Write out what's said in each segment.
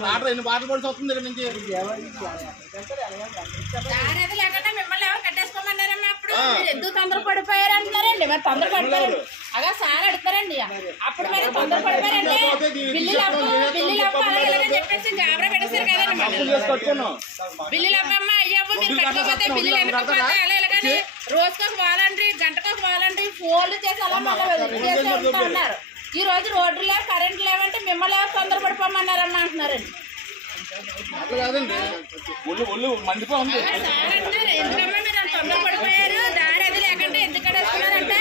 ఎన్ని బాటలు పడి వస్తుంది ఇక్కడ నుంచి? దారేది లేకుండా మిమ్మల్ని ఎవరు కట్టేసుకోమన్నారమ్మా అప్పుడు? ఎందుకు తొందర పడిపోయారు అంటారండి మరి తొందర పడిపోయారు అగా సార్ అడుగుతారండి. అప్పుడు మరి తొందర పడిపోయారంటే బిల్లులు అవ్వ బిల్లులు అవ్వ అలాగే ఇలాగని చెప్పేసి గాబరా పెట్టేశారు కదండి మరి. బిల్లులు అవ్వమ్మా అయ్యవ్వ మీరు కట్టకపోతే బిల్లులు వెనకపోతే అలా ఇలాగని రోజుకొక వాలంటీ గంటకొక వాలంటీ ఫోన్లు చేసి అలా మళ్ళీ చేసి ఉంటూ ఉన్నారు. ఈ రోజు రోడ్లు లేవు కరెంట్ ఎవరు తొందర పడిపోమన్నారమ్మా అంటున్నారండి అట్లా కాదండి ఒళ్ళు ఒళ్ళు మండిపో ఉంది సార్ అంటున్నారు ఎందుకమ్మా మీరు అంత తొందర పడిపోయారు దారి అది లేకుండా ఎందుకు కడేస్తున్నారంటే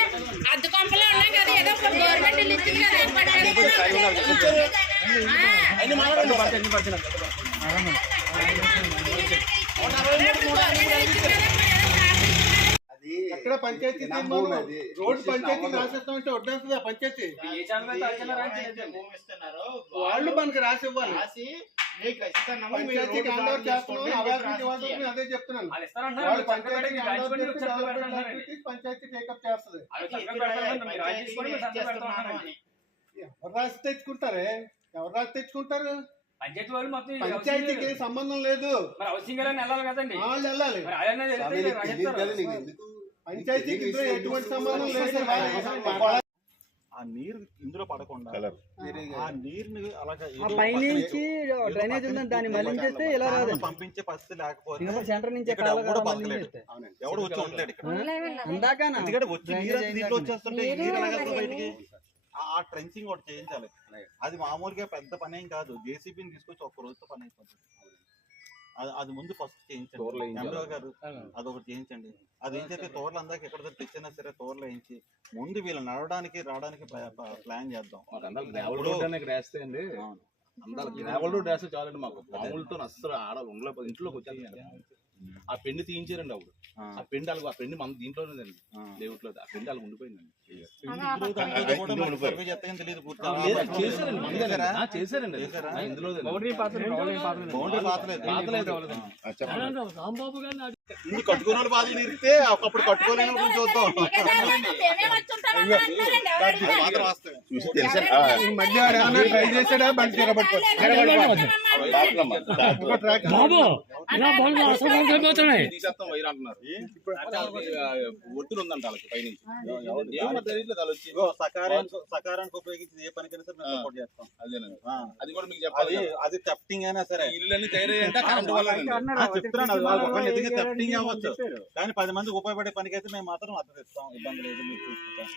అద్దె కొంపలో ఉన్నాం కదా ఏదో ఒక గవర్నమెంట్ ఇల్లు ఇచ్చింది కదా ఏం పట్టుకెళ్ళి అక్కడ పంచాయతీ. రోడ్డు పంచాయతీ రాసేస్తామంటే వడ్డేస్తుంది పంచాయతీ. వాళ్ళు మనకి రాసి ఇవ్వాలి. పంచాయతీకి హ్యాండ్ ఓవర్ చేస్తున్నాం అవార్డు ఇవ్వాల్సి అదే చెప్తున్నాను. వాళ్ళు పంచాయతీకి హ్యాండ్ పంచాయతీ టేకప్ చేస్తుంది. ఎవరు రాసి తెచ్చుకుంటారే? ఎవరు రాసి తెచ్చుకుంటారు? పంచాయతీ వాళ్ళు మొత్తం పంచాయతీకి ఏం సంబంధం లేదు. మరి అని వెళ్ళాలి కదండి. వాళ్ళు వెళ్ళాలి. పంచాయతీకి ఎటువంటి సంబంధం లేదు ఆ నీరు ఇందులో పడకుండా ఆ నీరుని అలాగా ఆ ఏదో పైనుంచి డ్రైనేజ్ ఉందని దాన్ని మళ్ళించేస్తే ఇలా పంపించే పరిస్థితి లేకపోతే సెంటర్ నుంచి ఎవడు బతకలేడు. వచ్చి ఇక్కడ. ఎందుకంటే వచ్చి నీరు దీంట్లో వచ్చేస్తుంటే నీరు బయటికి? ఆ- ఆ ట్రెంచింగ్ ఒకటి చేయించాలి. అది మామూలుగా పెద్ద పని ఏం కాదు జేసీబీని తీసుకొచ్చి ఒక్క రోజుతో పని అయిపోతుంది. అది- అది ముందు ఫస్ట్ చేయించండి. ఎండో గారు అదొకటి చేయించండి. అది ఏం చేస్తే తోరలు అందాక ఎక్కడ తెచ్చినా సరే తోరలు వేయించి ముందు వీళ్ళు నడవడానికి రావడానికి ప్లా- ప్లా- ప్లాన్ చేద్దాం. గ్రావెల్ రోడ్ అనేది ఇక్కడ వేస్తే అండి. అవును. అందరూ గ్రావెల్ రోడ్ వేస్తే చాలండి మాకు. మామూలుతో అస్సలు ఆడాలి ఉండలే ఇంట్లోకి వచ్చేది ఆ పెండి తీయించారండి అప్పుడు ఆ, పెండి అలాగ ఆ పెండి మన దీంట్లోనేదండి ఆ. లేవుట్లో ఆ పెండి అలా ఉండిపోయిందండి చేశారండి మన దగ్గర. ఆ, ఇందులో ముందు కట్టుకున్న వాళ్ళు బాధలు తీరితే ఒకప్పుడు కట్టుకోలేని చూద్దాం. మాత్రం వాస్తవం చూసి తెలుసా మధ్య ట్రై చేశాడా బండి బాబు ఇలా అసలు ఉందంట వాళ్ళకి పైనుంచి సకారానికి ఉపయోగించి ఏ పనికైనా సరే మేము సపోర్ట్ చేస్తాం అదేనండి అది కూడా మీకు అది చెప్పాలి అది థెఫ్టింగ్ అయినా సరే ఇల్లు తయారయ్యంటే కరెంట్ వల్ల చెప్తున్నాను థెఫ్టింగ్ అవ్వచ్చు కానీ పది మందికి ఉపయోగపడే పనికైతే మేము మాత్రం మద్దతు ఇస్తాం ఇబ్బంది లేదు మీరు చూసుకుంటాం